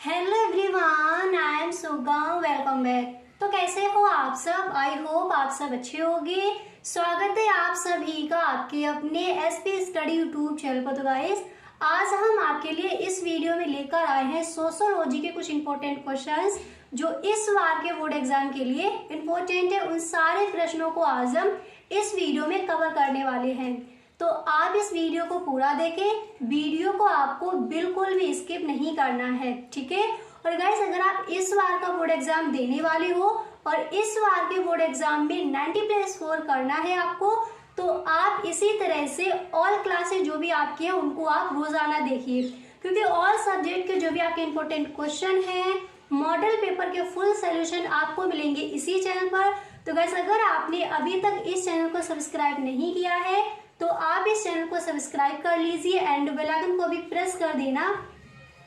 Hello everyone, I am सुगम। Welcome back. तो कैसे हो आप सब? आई होप आप सब अच्छे होंगे। स्वागत है आप सभी का आपके अपने एसपी स्टडी यूट्यूब चैनल पर। तो गाइस, आज हम आपके लिए इस वीडियो में लेकर आए हैं सोशियोलॉजी के कुछ इंपॉर्टेंट क्वेश्चंस जो इस बार के बोर्ड एग्जाम के लिए इंपॉर्टेंट है। उन सारे प्रश्नों को आज हम इस वीडियो में कवर करने वाले हैं, तो आप इस वीडियो को पूरा देखें। वीडियो को आपको बिल्कुल भी स्किप नहीं करना है, ठीक है। और गाइस, अगर आप इस बार का बोर्ड एग्जाम देने वाले हो और इस बार के बोर्ड एग्जाम में 90+4 करना है आपको, तो आप इसी तरह से ऑल क्लासेस जो भी आपकी हैं उनको आप रोजाना देखिए, क्योंकि ऑल सब्जेक्ट के जो भी आपके इंपॉर्टेंट क्वेश्चन हैं, मॉडल पेपर के फुल सोल्यूशन आपको मिलेंगे इसी चैनल पर। तो गाइस, अगर आपने अभी तक इस चैनल को सब्सक्राइब नहीं किया है तो आप इस चैनल को सब्सक्राइब कर लीजिए एंड बेल आइकन को भी प्रेस कर देना,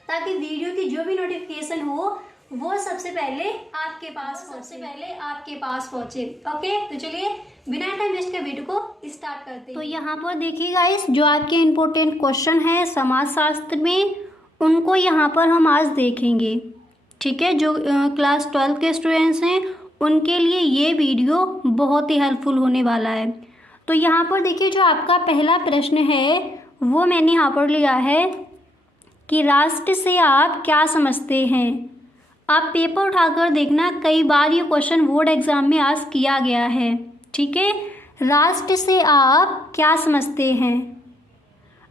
ताकि वीडियो की जो भी नोटिफिकेशन हो वो सबसे पहले आपके पास पहुंचे। ओके, तो चलिए बिना टाइम वेस्ट के वीडियो को स्टार्ट करते हैं। तो यहाँ पर देखिए गाइस, जो आपके इम्पोर्टेंट क्वेश्चन है समाजशास्त्र में, उनको यहाँ पर हम आज देखेंगे, ठीक है। जो क्लास 12 के स्टूडेंट्स हैं उनके लिए ये वीडियो बहुत ही हेल्पफुल होने वाला है। तो यहाँ पर देखिए, जो आपका पहला प्रश्न है वो मैंने यहाँ पर लिया है कि राष्ट्र से आप क्या समझते हैं। आप पेपर उठाकर देखना, कई बार ये क्वेश्चन बोर्ड एग्जाम में आज किया गया है, ठीक है। राष्ट्र से आप क्या समझते हैं।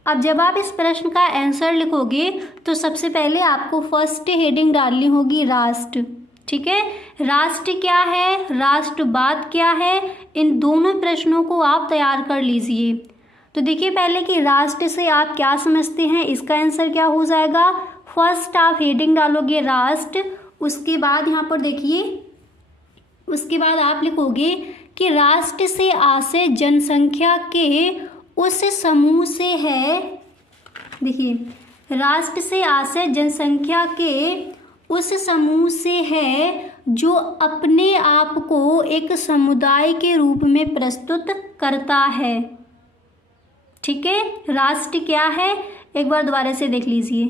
अब जब आप इस प्रश्न का आंसर लिखोगे तो सबसे पहले आपको फर्स्ट हेडिंग डालनी होगी राष्ट्र, ठीक है। राष्ट्र क्या है, राष्ट्रवाद क्या है, इन दोनों प्रश्नों को आप तैयार कर लीजिए। तो देखिए पहले कि राष्ट्र से आप क्या समझते हैं, इसका आंसर क्या हो जाएगा। फर्स्ट आप हेडिंग डालोगे राष्ट्र, उसके बाद यहाँ पर देखिए, उसके बाद आप लिखोगे कि राष्ट्र से आशय जनसंख्या के उस समूह से है। देखिए, राष्ट्र से आशय जनसंख्या के उस समूह से है जो अपने आप को एक समुदाय के रूप में प्रस्तुत करता है, ठीक है। राष्ट्र क्या है, एक बार दोबारा से देख लीजिए।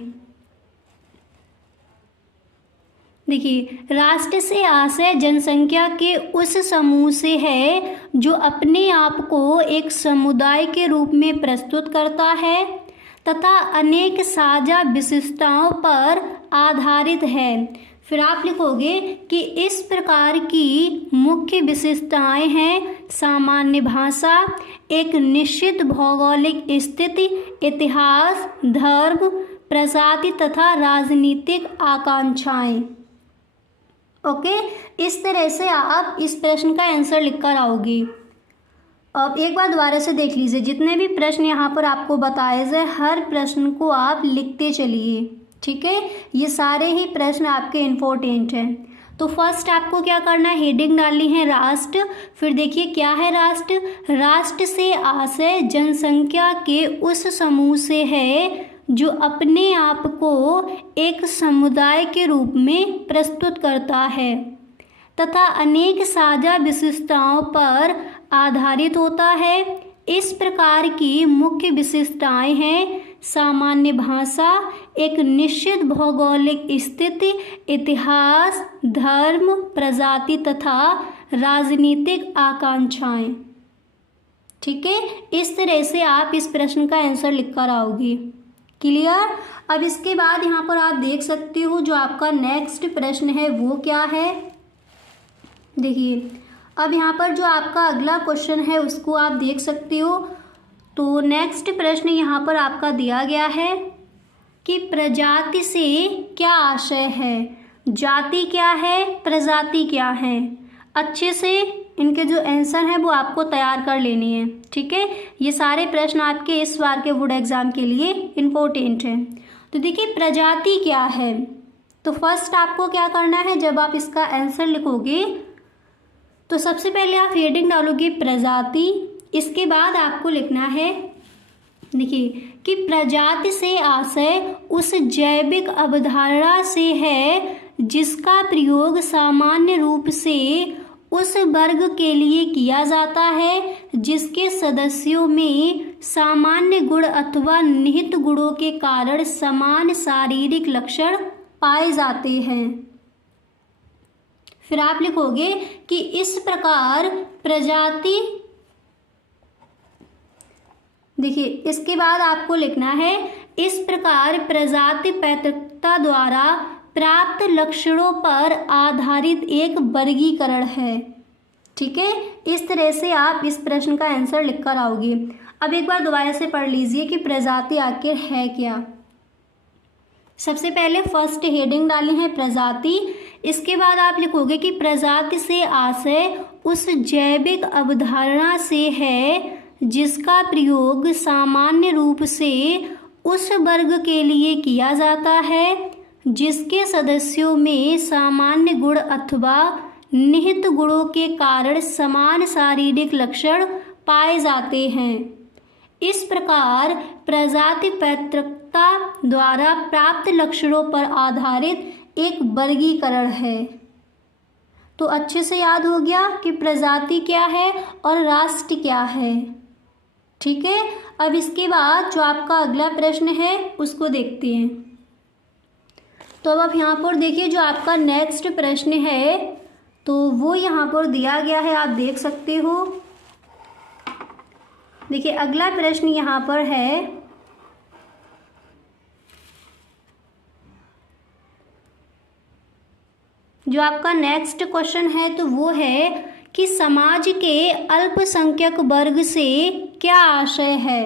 देखिए, राष्ट्र से आशय जनसंख्या के उस समूह से है जो अपने आप को एक समुदाय के रूप में प्रस्तुत करता है तथा अनेक साझा विशिष्टताओं पर आधारित है। फिर आप लिखोगे कि इस प्रकार की मुख्य विशेषताएं हैं सामान्य भाषा, एक निश्चित भौगोलिक स्थिति, इतिहास, धर्म, प्रजाति तथा राजनीतिक आकांक्षाएं। ओके, इस तरह से आप इस प्रश्न का आंसर लिखकर आओगे। अब एक बार दोबारा से देख लीजिए, जितने भी प्रश्न यहाँ पर आपको बताए जाए हर प्रश्न को आप लिखते चलिए, ठीक है। ये सारे ही प्रश्न आपके इम्पोर्टेंट हैं। तो फर्स्ट आपको क्या करना है, हेडिंग डालनी है राष्ट्र। फिर देखिए क्या है राष्ट्र। राष्ट्र से आशय जनसंख्या के उस समूह से है जो अपने आप को एक समुदाय के रूप में प्रस्तुत करता है तथा अनेक साझा विशेषताओं पर आधारित होता है। इस प्रकार की मुख्य विशेषताएं हैं सामान्य भाषा, एक निश्चित भौगोलिक स्थिति, इतिहास, धर्म, प्रजाति तथा राजनीतिक आकांक्षाएं, ठीक है। इस तरह से आप इस प्रश्न का आंसर लिखकर आओगे। क्लियर। अब इसके बाद यहाँ पर आप देख सकते हो जो आपका नेक्स्ट प्रश्न है वो क्या है। देखिए, अब यहाँ पर जो आपका अगला क्वेश्चन है उसको आप देख सकते हो। तो नेक्स्ट प्रश्न यहाँ पर आपका दिया गया है कि प्रजाति से क्या आशय है। जाति क्या है, प्रजाति क्या है। अच्छे से इनके जो आंसर हैं वो आपको तैयार कर लेनी है, ठीक है। ये सारे प्रश्न आपके इस बार के बोर्ड एग्जाम के लिए इम्पोर्टेंट हैं। तो देखिए, प्रजाति क्या है। तो फर्स्ट आपको क्या करना है, जब आप इसका आंसर लिखोगे तो सबसे पहले आप हेडिंग डालोगे प्रजाति। इसके बाद आपको लिखना है, देखिए, कि प्रजाति से आशय उस जैविक अवधारणा से है जिसका प्रयोग सामान्य रूप से उस वर्ग के लिए किया जाता है जिसके सदस्यों में सामान्य गुण अथवा निहित गुणों के कारण समान शारीरिक लक्षण पाए जाते हैं। फिर आप लिखोगे कि इस प्रकार प्रजाति, देखिए इसके बाद आपको लिखना है इस प्रकार प्रजाति पैतृकता द्वारा प्राप्त लक्षणों पर आधारित एक वर्गीकरण है। ठीक है, इस तरह से आप इस प्रश्न का आंसर लिखकर आओगे। अब एक बार दोबारा से पढ़ लीजिए कि प्रजाति आखिर है क्या। सबसे पहले फर्स्ट हेडिंग डाली है प्रजाति, इसके बाद आप लिखोगे कि प्रजाति से आशय उस जैविक अवधारणा से है जिसका प्रयोग सामान्य रूप से उस वर्ग के लिए किया जाता है जिसके सदस्यों में सामान्य गुण अथवा निहित गुणों के कारण समान शारीरिक लक्षण पाए जाते हैं। इस प्रकार प्रजाति पैतृकता द्वारा प्राप्त लक्षणों पर आधारित एक वर्गीकरण है। तो अच्छे से याद हो गया कि प्रजाति क्या है और राष्ट्र क्या है। ठीक है, अब इसके बाद जो आपका अगला प्रश्न है उसको देखते हैं। तो अब आप यहाँ पर देखिए जो आपका नेक्स्ट प्रश्न है तो वो यहाँ पर दिया गया है, आप देख सकते हो। देखिए अगला प्रश्न यहाँ पर है, जो आपका नेक्स्ट क्वेश्चन है तो वो है कि समाज के अल्पसंख्यक वर्ग से क्या आशय है।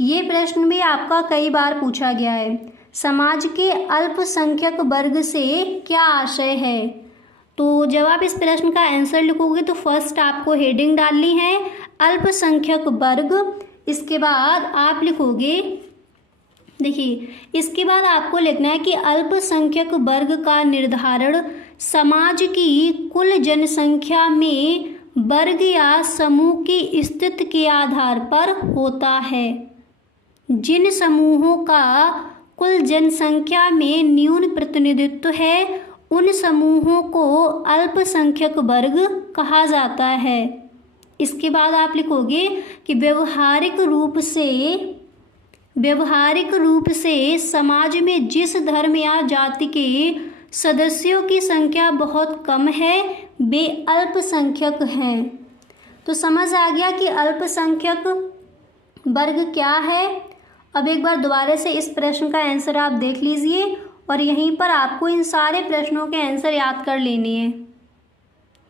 ये प्रश्न भी आपका कई बार पूछा गया है। समाज के अल्पसंख्यक वर्ग से क्या आशय है। तो जब आप इस प्रश्न का आंसर लिखोगे तो फर्स्ट आपको हेडिंग डालनी है अल्पसंख्यक वर्ग। इसके बाद आप लिखोगे, देखिए इसके बाद आपको लिखना है कि अल्पसंख्यक वर्ग का निर्धारण समाज की कुल जनसंख्या में वर्ग या समूह की स्थिति के आधार पर होता है। जिन समूहों का कुल जनसंख्या में न्यून प्रतिनिधित्व है उन समूहों को अल्पसंख्यक वर्ग कहा जाता है। इसके बाद आप लिखोगे कि व्यवहारिक रूप से समाज में जिस धर्म या जाति के सदस्यों की संख्या बहुत कम है वे अल्पसंख्यक हैं। तो समझ आ गया कि अल्पसंख्यक वर्ग क्या है। अब एक बार दोबारा से इस प्रश्न का आंसर आप देख लीजिए और यहीं पर आपको इन सारे प्रश्नों के आंसर याद कर लेने हैं।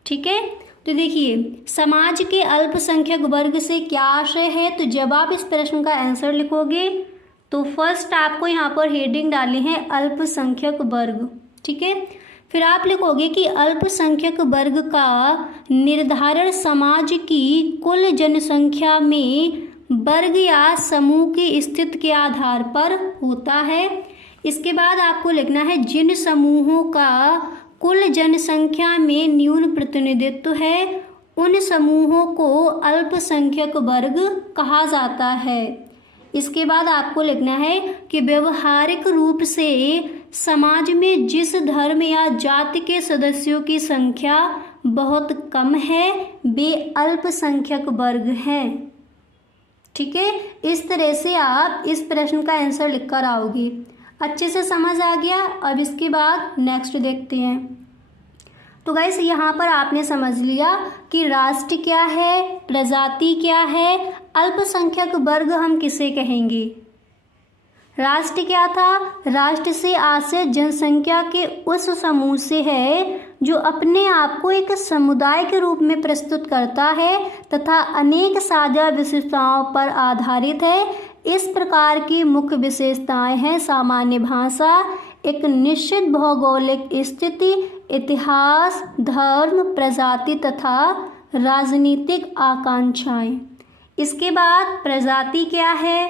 ठीक है, तो देखिए समाज के अल्पसंख्यक वर्ग से क्या आशय है। तो जब आप इस प्रश्न का आंसर लिखोगे तो फर्स्ट आपको यहाँ पर हेडिंग डालनी है अल्पसंख्यक वर्ग। ठीक है, फिर आप लिखोगे कि अल्पसंख्यक वर्ग का निर्धारण समाज की कुल जनसंख्या में वर्ग या समूह की स्थिति के आधार पर होता है। इसके बाद आपको लिखना है जिन समूहों का कुल जनसंख्या में न्यून प्रतिनिधित्व है उन समूहों को अल्पसंख्यक वर्ग कहा जाता है। इसके बाद आपको लिखना है कि व्यवहारिक रूप से समाज में जिस धर्म या जाति के सदस्यों की संख्या बहुत कम है वे अल्पसंख्यक वर्ग हैं। ठीक है, इस तरह से आप इस प्रश्न का आंसर लिखकर आओगे। अच्छे से समझ आ गया। अब इसके बाद नेक्स्ट देखते हैं। तो गाइस यहाँ पर आपने समझ लिया कि राष्ट्र क्या है, प्रजाति क्या है, अल्पसंख्यक वर्ग हम किसे कहेंगे। राष्ट्र क्या था, राष्ट्र से आशय जनसंख्या के उस समूह से है जो अपने आप को एक समुदाय के रूप में प्रस्तुत करता है तथा अनेक साझा विशेषताओं पर आधारित है। इस प्रकार की मुख्य विशेषताएं हैं सामान्य भाषा, एक निश्चित भौगोलिक स्थिति, इतिहास, धर्म, प्रजाति तथा राजनीतिक आकांक्षाएं। इसके बाद प्रजाति क्या है।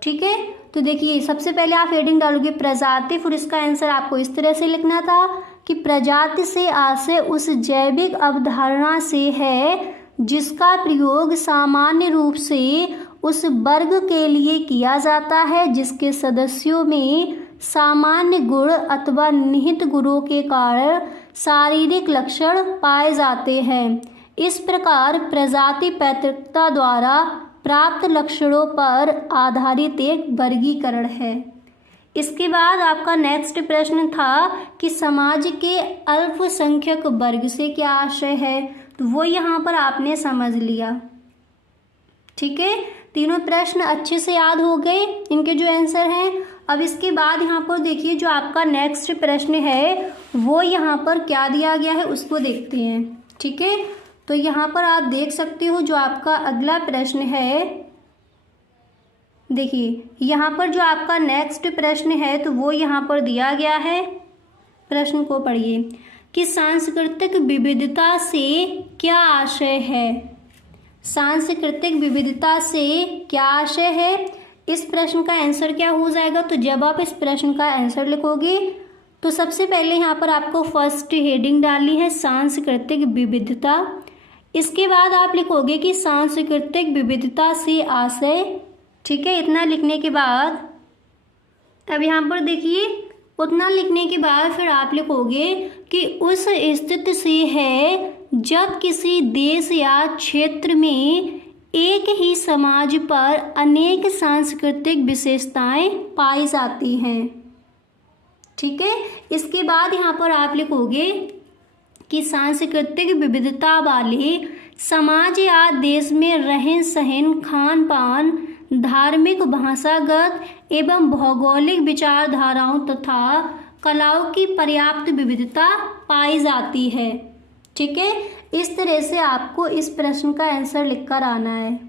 ठीक है, तो देखिए सबसे पहले आप हेडिंग डालोगे प्रजाति, फिर इसका आंसर आपको इस तरह से लिखना था कि प्रजाति से आशय उस जैविक अवधारणा से है जिसका प्रयोग सामान्य रूप से उस वर्ग के लिए किया जाता है जिसके सदस्यों में सामान्य गुण अथवा निहित गुणों के कारण शारीरिक लक्षण पाए जाते हैं। इस प्रकार प्रजाति पैतृकता द्वारा प्राप्त लक्षणों पर आधारित एक वर्गीकरण है। इसके बाद आपका नेक्स्ट प्रश्न था कि समाज के अल्पसंख्यक वर्ग से क्या आशय है, तो वो यहाँ पर आपने समझ लिया। ठीक है, तीनों प्रश्न अच्छे से याद हो गए, इनके जो आंसर हैं। अब इसके बाद यहाँ पर देखिए जो आपका नेक्स्ट प्रश्न है वो यहाँ पर क्या दिया गया है उसको देखते हैं। ठीक है, तो यहाँ पर आप देख सकते हो जो आपका अगला प्रश्न है, देखिए यहाँ पर जो आपका नेक्स्ट प्रश्न है तो वो यहाँ पर दिया गया है। प्रश्न को पढ़िए कि सांस्कृतिक विविधता से क्या आशय है। सांस्कृतिक विविधता से क्या आशय है, इस प्रश्न का आंसर क्या हो जाएगा। तो जब आप इस प्रश्न का आंसर लिखोगे तो सबसे पहले यहाँ पर आपको फर्स्ट हेडिंग डालनी है सांस्कृतिक विविधता। इसके बाद आप लिखोगे कि सांस्कृतिक विविधता से आशय। ठीक है, इतना लिखने के बाद अब यहाँ पर देखिए उतना लिखने के बाद फिर आप लिखोगे कि उस स्थिति से है जब किसी देश या क्षेत्र में एक ही समाज पर अनेक सांस्कृतिक विशेषताएं पाई जाती हैं। ठीक है, इसके बाद यहाँ पर आप लिखोगे कि सांस्कृतिक विविधता वाले समाज या देश में रहन सहन, खान पान, धार्मिक, भाषागत एवं भौगोलिक विचारधाराओं तथा कलाओं की पर्याप्त विविधता पाई जाती है। ठीक है, इस तरह से आपको इस प्रश्न का आंसर लिखकर आना है।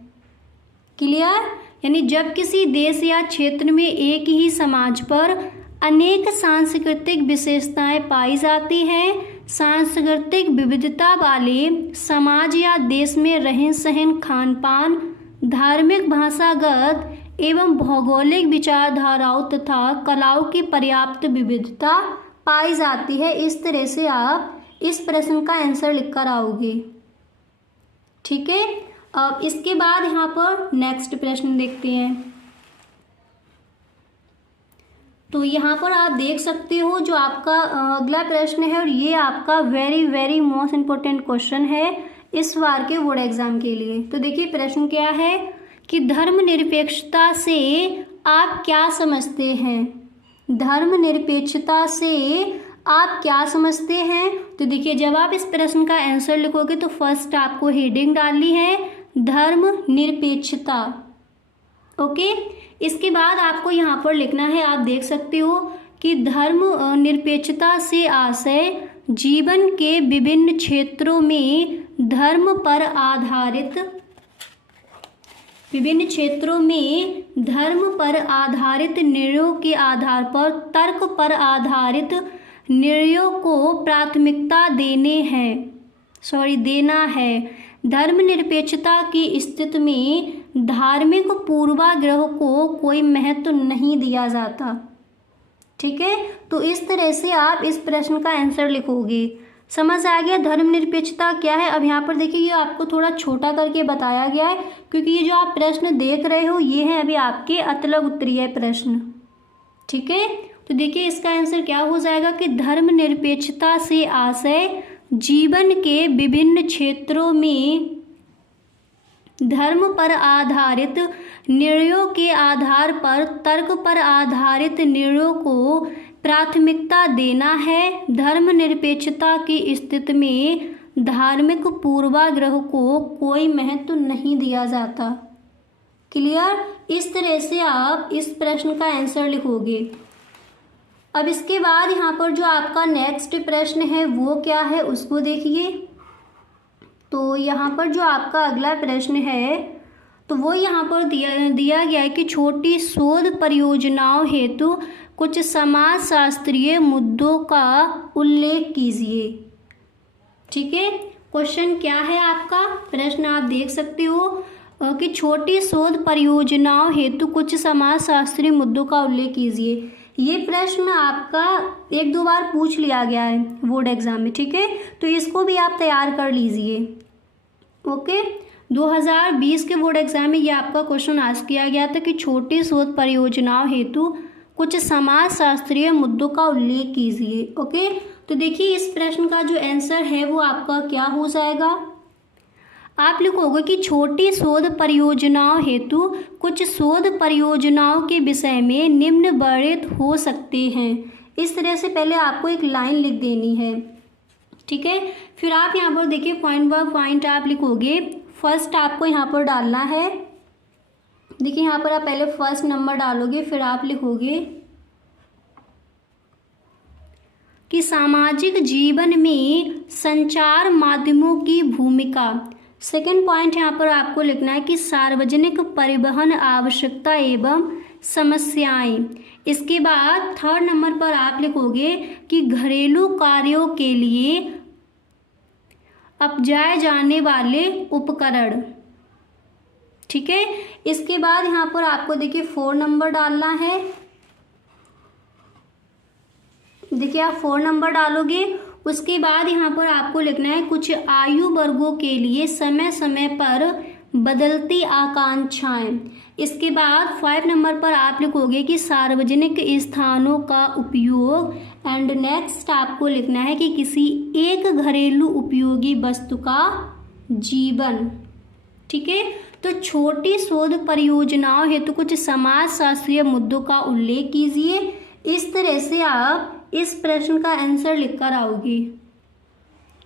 क्लियर, यानी जब किसी देश या क्षेत्र में एक ही समाज पर अनेक सांस्कृतिक विशेषताएं पाई जाती हैं, सांस्कृतिक विविधता वाले समाज या देश में रहन सहन, खान पान, धार्मिक, भाषागत एवं भौगोलिक विचारधाराओं तथा कलाओं की पर्याप्त विविधता पाई जाती है। इस तरह से आप इस प्रश्न का आंसर लिखकर आओगे। ठीक है, अब इसके बाद यहाँ पर नेक्स्ट प्रश्न देखते हैं। तो यहाँ पर आप देख सकते हो जो आपका अगला प्रश्न है और ये आपका very very most important question है इस बार के बोर्ड एग्जाम के लिए। तो देखिए प्रश्न क्या है कि धर्मनिरपेक्षता से आप क्या समझते हैं। धर्मनिरपेक्षता से आप क्या समझते हैं। तो देखिए जब आप इस प्रश्न का आंसर लिखोगे तो फर्स्ट आपको हेडिंग डालनी है धर्मनिरपेक्षता। ओके, इसके बाद आपको यहाँ पर लिखना है, आप देख सकते हो कि धर्म निरपेक्षता से आशय जीवन के विभिन्न क्षेत्रों में धर्म पर आधारित निर्णयों के आधार पर तर्क पर आधारित निर्णयों को प्राथमिकता देना है। धर्मनिरपेक्षता की स्थिति में धार्मिक पूर्वाग्रह को कोई महत्व नहीं दिया जाता। ठीक है, तो इस तरह से आप इस प्रश्न का आंसर लिखोगे। समझ आ गया धर्मनिरपेक्षता क्या है। अब यहाँ पर देखिए ये आपको थोड़ा छोटा करके बताया गया है क्योंकि ये जो आप प्रश्न देख रहे हो ये है अभी आपके अतलग उत्तरीय प्रश्न। ठीक है, तो देखिए इसका आंसर क्या हो जाएगा कि धर्मनिरपेक्षता से आशय जीवन के विभिन्न क्षेत्रों में धर्म पर आधारित निर्णयों के आधार पर तर्क पर आधारित निर्णयों को प्राथमिकता देना है। धर्मनिरपेक्षता की स्थिति में धार्मिक पूर्वाग्रह को कोई महत्व नहीं दिया जाता। क्लियर, इस तरह से आप इस प्रश्न का आंसर लिखोगे। अब इसके बाद यहाँ पर जो आपका नेक्स्ट प्रश्न है वो क्या है उसको देखिए। तो यहाँ पर जो आपका अगला प्रश्न है तो वो यहाँ पर दिया गया है कि छोटी शोध परियोजनाओं हेतु कुछ समाज शास्त्रीय मुद्दों का उल्लेख कीजिए। ठीक है, क्वेश्चन क्या है आपका, प्रश्न आप देख सकते हो कि छोटी शोध परियोजनाओं हेतु कुछ समाज शास्त्रीय मुद्दों का उल्लेख कीजिए। ये प्रश्न आपका 1-2 बार पूछ लिया गया है बोर्ड एग्जाम में। ठीक है, तो इसको भी आप तैयार कर लीजिए। ओके, 2020 के बोर्ड एग्जाम में ये आपका क्वेश्चन आस्क किया गया था कि छोटी शोध परियोजनाओं हेतु कुछ समाज शास्त्रीय मुद्दों का उल्लेख कीजिए। ओके, तो देखिए इस प्रश्न का जो आंसर है वो आपका क्या हो जाएगा। आप लिखोगे कि छोटी शोध परियोजनाओं हेतु कुछ शोध परियोजनाओं के विषय में निम्नलिखित हो सकते हैं। इस तरह से पहले आपको एक लाइन लिख देनी है, ठीक है। फिर आप यहाँ पर देखिए पॉइंट बाय पॉइंट आप लिखोगे। फर्स्ट आपको यहाँ पर डालना है, देखिए यहाँ पर आप पहले फर्स्ट नंबर डालोगे, फिर आप लिखोगे कि सामाजिक जीवन में संचार माध्यमों की भूमिका। सेकंड पॉइंट यहाँ पर आपको लिखना है कि सार्वजनिक परिवहन आवश्यकता एवं समस्याएं। इसके बाद थर्ड नंबर पर आप लिखोगे कि घरेलू कार्यों के लिए अपजाए जाने वाले उपकरण, ठीक है। इसके बाद यहाँ पर आपको देखिए 4 नंबर डालना है, देखिए आप 4 नंबर डालोगे। उसके बाद यहाँ पर आपको लिखना है कुछ आयु वर्गों के लिए समय समय पर बदलती आकांक्षाएं। इसके बाद 5 नंबर पर आप लिखोगे कि सार्वजनिक स्थानों का उपयोग। एंड नेक्स्ट आपको लिखना है कि किसी एक घरेलू उपयोगी वस्तु का जीवन, ठीक है। तो छोटी शोध परियोजनाओं हेतु कुछ समाज शास्त्रीय मुद्दों का उल्लेख कीजिए। इस तरह से आप इस प्रश्न का आंसर लिखकर आओगे।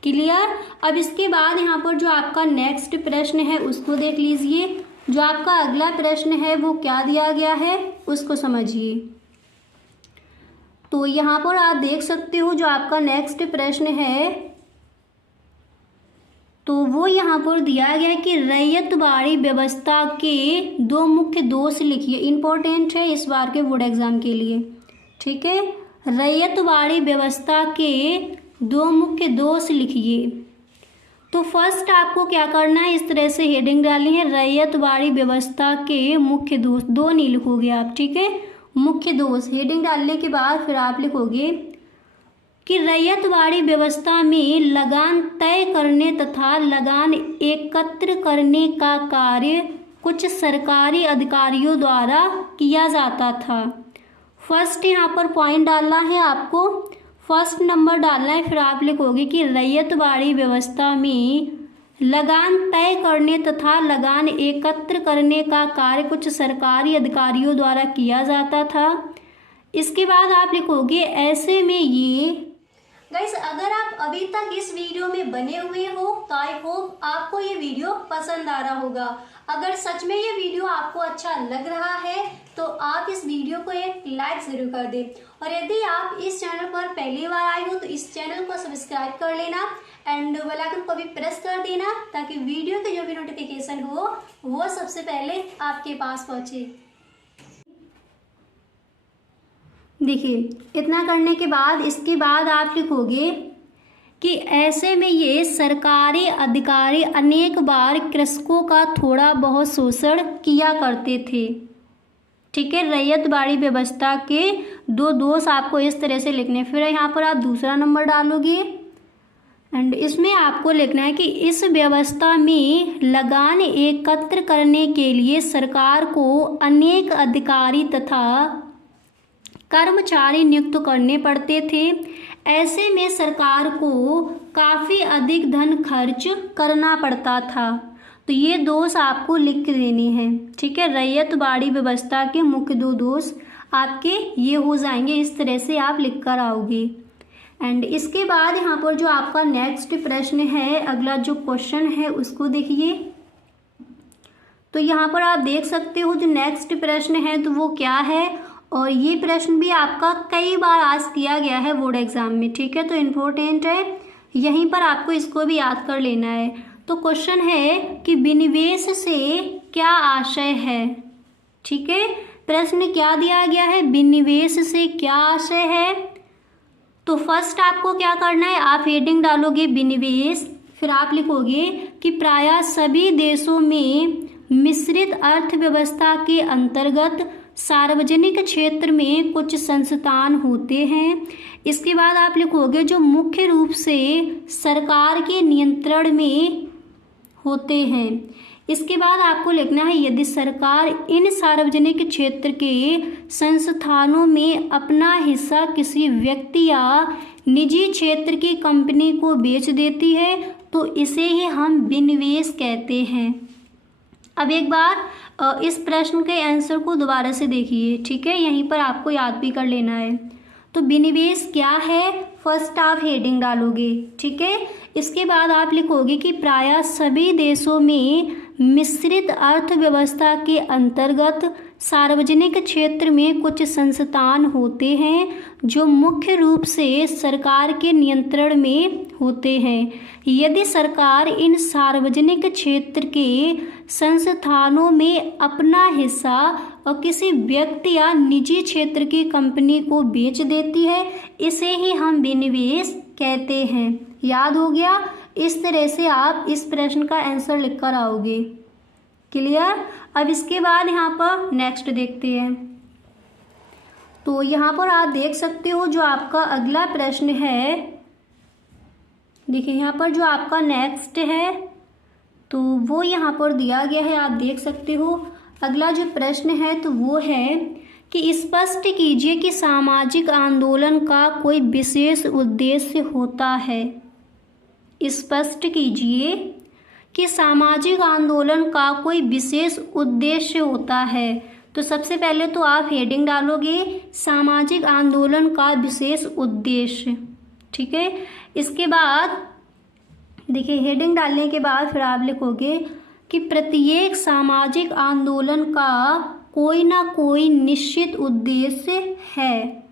क्लियर। अब इसके बाद यहाँ पर जो आपका नेक्स्ट प्रश्न है उसको देख लीजिए। जो आपका अगला प्रश्न है वो क्या दिया गया है उसको समझिए। तो यहाँ पर आप देख सकते हो जो आपका नेक्स्ट प्रश्न है तो वो यहाँ पर दिया गया है कि रैयतवाड़ी व्यवस्था के 2 मुख्य दोष लिखिए। इंपॉर्टेंट है इस बार के बोर्ड एग्जाम के लिए, ठीक है। रैयतवाड़ी व्यवस्था के 2 मुख्य दोष लिखिए। तो फर्स्ट आपको क्या करना है, इस तरह से हेडिंग डालनी है, रैयतवाड़ी व्यवस्था के मुख्य दोष। 2 नहीं लिखोगे आप, ठीक है, मुख्य दोष। हेडिंग डालने के बाद फिर आप लिखोगे कि रैयतवाड़ी व्यवस्था में लगान तय करने तथा लगान एकत्र करने का कार्य कुछ सरकारी अधिकारियों द्वारा किया जाता था। फर्स्ट यहाँ पर पॉइंट डालना है आपको, फर्स्ट नंबर डालना है। फिर आप लिखोगे कि रैयतवाड़ी व्यवस्था में लगान तय करने तथा लगान एकत्र करने का कार्य कुछ सरकारी अधिकारियों द्वारा किया जाता था। इसके बाद आप लिखोगे ऐसे में ये। गाइस, अगर आप अभी तक इस वीडियो में बने हुए हो तो आई होप आपको ये वीडियो पसंद आ रहा होगा। अगर सच में ये वीडियो आपको अच्छा लग रहा है तो आप इस वीडियो को एक लाइक जरूर कर दें। और यदि आप इस चैनल पर पहली बार आए हो तो इस चैनल को सब्सक्राइब कर लेना एंड बेल आइकन को भी प्रेस कर देना ताकि वीडियो की जो भी नोटिफिकेशन हो वो सबसे पहले आपके पास पहुंचे। देखिए, इतना करने के बाद इसके बाद आप लिखोगे कि ऐसे में ये सरकारी अधिकारी अनेक बार कृषकों का थोड़ा बहुत शोषण किया करते थे, ठीक है। रैयतवाड़ी व्यवस्था के 2 दोष आपको इस तरह से लिखने। फिर यहाँ पर आप दूसरा नंबर डालोगे एंड इसमें आपको लिखना है कि इस व्यवस्था में लगान एकत्र करने के लिए सरकार को अनेक अधिकारी तथा कर्मचारी नियुक्त करने पड़ते थे। ऐसे में सरकार को काफ़ी अधिक धन खर्च करना पड़ता था। तो ये दोष आपको लिख देने हैं, ठीक है। रैयतवाड़ी व्यवस्था के मुख्य 2 दोष आपके ये हो जाएंगे। इस तरह से आप लिख कर आओगे। एंड इसके बाद यहाँ पर जो आपका नेक्स्ट प्रश्न है, अगला जो क्वेश्चन है उसको देखिए। तो यहाँ पर आप देख सकते हो जो नेक्स्ट प्रश्न है तो वो क्या है, और ये प्रश्न भी आपका कई बार आज किया गया है बोर्ड एग्जाम में, ठीक है। तो इम्पोर्टेंट है, यहीं पर आपको इसको भी याद कर लेना है। तो क्वेश्चन है कि विनिवेश से क्या आशय है, ठीक है। प्रश्न क्या दिया गया है, विनिवेश से क्या आशय है। तो फर्स्ट आपको क्या करना है, आप हेडिंग डालोगे विनिवेश। फिर आप लिखोगे कि प्रायः सभी देशों में मिश्रित अर्थव्यवस्था के अंतर्गत सार्वजनिक क्षेत्र में कुछ संस्थान होते हैं। इसके बाद आप लिखोगे जो मुख्य रूप से सरकार के नियंत्रण में होते हैं। इसके बाद आपको लिखना है यदि सरकार इन सार्वजनिक क्षेत्र के संस्थानों में अपना हिस्सा किसी व्यक्ति या निजी क्षेत्र की कंपनी को बेच देती है तो इसे ही हम विनिवेश कहते हैं। अब एक बार इस प्रश्न के आंसर को दोबारा से देखिए, ठीक है, यहीं पर आपको याद भी कर लेना है। तो विनिवेश क्या है, फर्स्ट आप हेडिंग डालोगे, ठीक है। इसके बाद आप लिखोगे कि प्रायः सभी देशों में मिश्रित अर्थव्यवस्था के अंतर्गत सार्वजनिक क्षेत्र में कुछ संस्थान होते हैं जो मुख्य रूप से सरकार के नियंत्रण में होते हैं। यदि सरकार इन सार्वजनिक क्षेत्र के संस्थानों में अपना हिस्सा और किसी व्यक्ति या निजी क्षेत्र की कंपनी को बेच देती है, इसे ही हम विनिवेश कहते हैं। याद हो गया? इस तरह से आप इस प्रश्न का आंसर लिखकर आओगे। क्लियर? अब इसके बाद यहाँ पर नेक्स्ट देखते हैं। तो यहाँ पर आप देख सकते हो जो आपका अगला प्रश्न है, देखिए यहाँ पर जो आपका नेक्स्ट है तो वो यहाँ पर दिया गया है, आप देख सकते हो। अगला जो प्रश्न है तो वो है कि स्पष्ट कीजिए कि सामाजिक आंदोलन का कोई विशेष उद्देश्य होता है। स्पष्ट कीजिए कि सामाजिक आंदोलन का कोई विशेष उद्देश्य होता है। तो सबसे पहले तो आप हेडिंग डालोगे सामाजिक आंदोलन का विशेष उद्देश्य, ठीक है। इसके बाद देखिए हेडिंग डालने के बाद फिर आप लिखोगे कि प्रत्येक सामाजिक आंदोलन का कोई ना कोई निश्चित उद्देश्य है,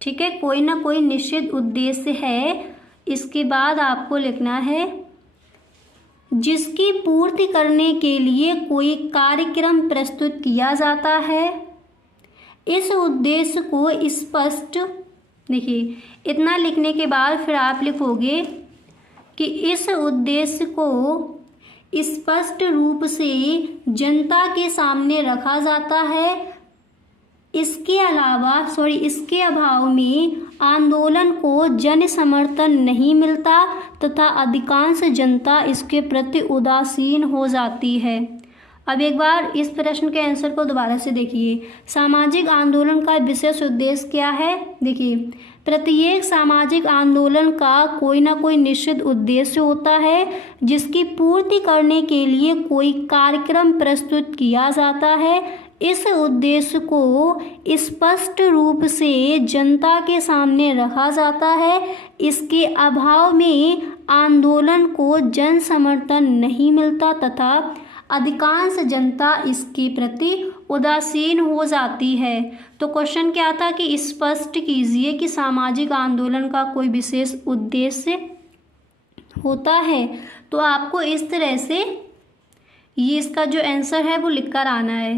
ठीक है, कोई ना कोई निश्चित उद्देश्य है। इसके बाद आपको लिखना है जिसकी पूर्ति करने के लिए कोई कार्यक्रम प्रस्तुत किया जाता है। इस उद्देश्य को स्पष्ट, देखिए इतना लिखने के बाद फिर आप लिखोगे कि इस उद्देश्य को स्पष्ट रूप से जनता के सामने रखा जाता है। इसके अभाव में आंदोलन को जन समर्थन नहीं मिलता तथा अधिकांश जनता इसके प्रति उदासीन हो जाती है। अब एक बार इस प्रश्न के आंसर को दोबारा से देखिए। सामाजिक आंदोलन का विशेष उद्देश्य क्या है? देखिए प्रत्येक सामाजिक आंदोलन का कोई ना कोई निश्चित उद्देश्य होता है जिसकी पूर्ति करने के लिए कोई कार्यक्रम प्रस्तुत किया जाता है। इस उद्देश्य को स्पष्ट रूप से जनता के सामने रखा जाता है। इसके अभाव में आंदोलन को जन समर्थन नहीं मिलता तथा अधिकांश जनता इसके प्रति उदासीन हो जाती है। तो क्वेश्चन क्या था कि स्पष्ट कीजिए कि सामाजिक आंदोलन का कोई विशेष उद्देश्य होता है। तो आपको इस तरह से ये इसका जो आंसर है वो लिखकर आना है।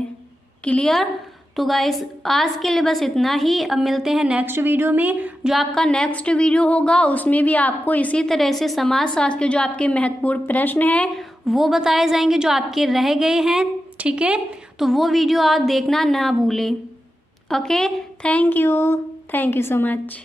क्लियर? तो गाइस आज के लिए बस इतना ही। अब मिलते हैं नेक्स्ट वीडियो में। जो आपका नेक्स्ट वीडियो होगा उसमें भी आपको इसी तरह से समाजशास्त्र के जो आपके महत्वपूर्ण प्रश्न हैं वो बताए जाएंगे जो आपके रह गए हैं, ठीक है। तो वो वीडियो आप देखना ना भूलें। Okay, thank you so much.